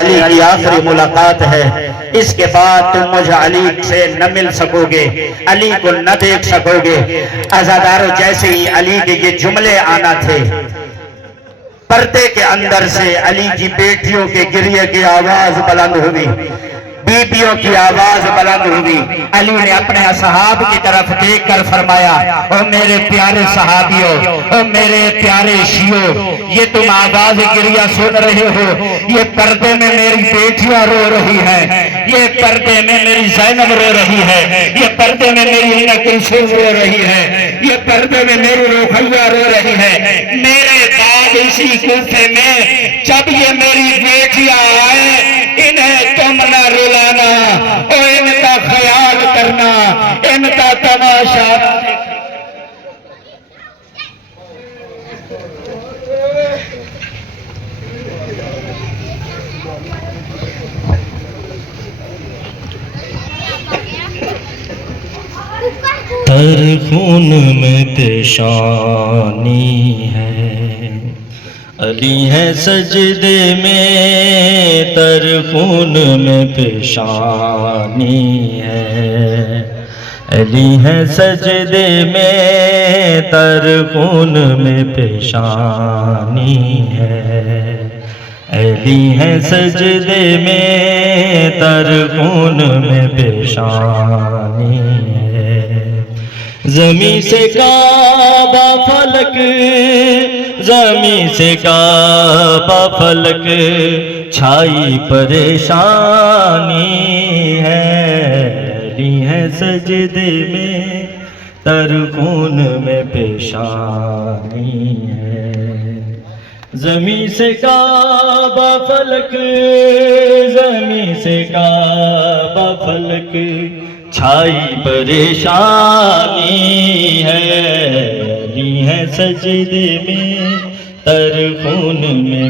علی کی آخری ملاقات ہے، اس کے بعد تم مجھے علی سے نہ مل سکو گے، علی کو نہ دیکھ سکو گے۔ عزادارو جیسے ہی علی کے یہ جملے آنا تھے، پردے کے اندر سے علی کی بیٹیوں کے گریے کی آواز بلند ہوئی، بیبیوں کی آواز بلند ہوئی۔ علی نے اپنے اصحاب کی طرف دیکھ کر فرمایا، او میرے پیارے صحابیوں، او میرے پیارے شیعوں، یہ تم آواز گریہ سن رہے ہو، یہ پردے میں میری بیٹیاں رو رہی ہیں، یہ پردے میں میری زینب رو رہی ہے، یہ پردے میں میری ام کلثوم رو رہی ہے، یہ پردے میں میری رقیہ رو رہی ہے۔ میرے بعد اسی کوفے میں جب یہ میری بیٹیاں آئے، انہیں تم نہ رلانا اور ان کا خیال کرنا، ان کا تماشا۔ تر خون میں پیشانی ہے، علی ہے سجدے میں، تر خون میں پیشانی ہے، علی ہے سجدے میں، تر خون میں پیشانی ہے، علی ہے سجدے میں، تر خون میں پیشانی ہے۔ زمین سے کعبہ فلک، زمین سے کعبہ فلک، چھائی پریشانی ہے، علی ہے سجدے میں، تر خون میں پیشانی ہے۔ زمین سے کعبہ فلک، زمین سے کعبہ فلک، چھائی پریشانی ہے، علی ہے سجدے میں، تر خون میں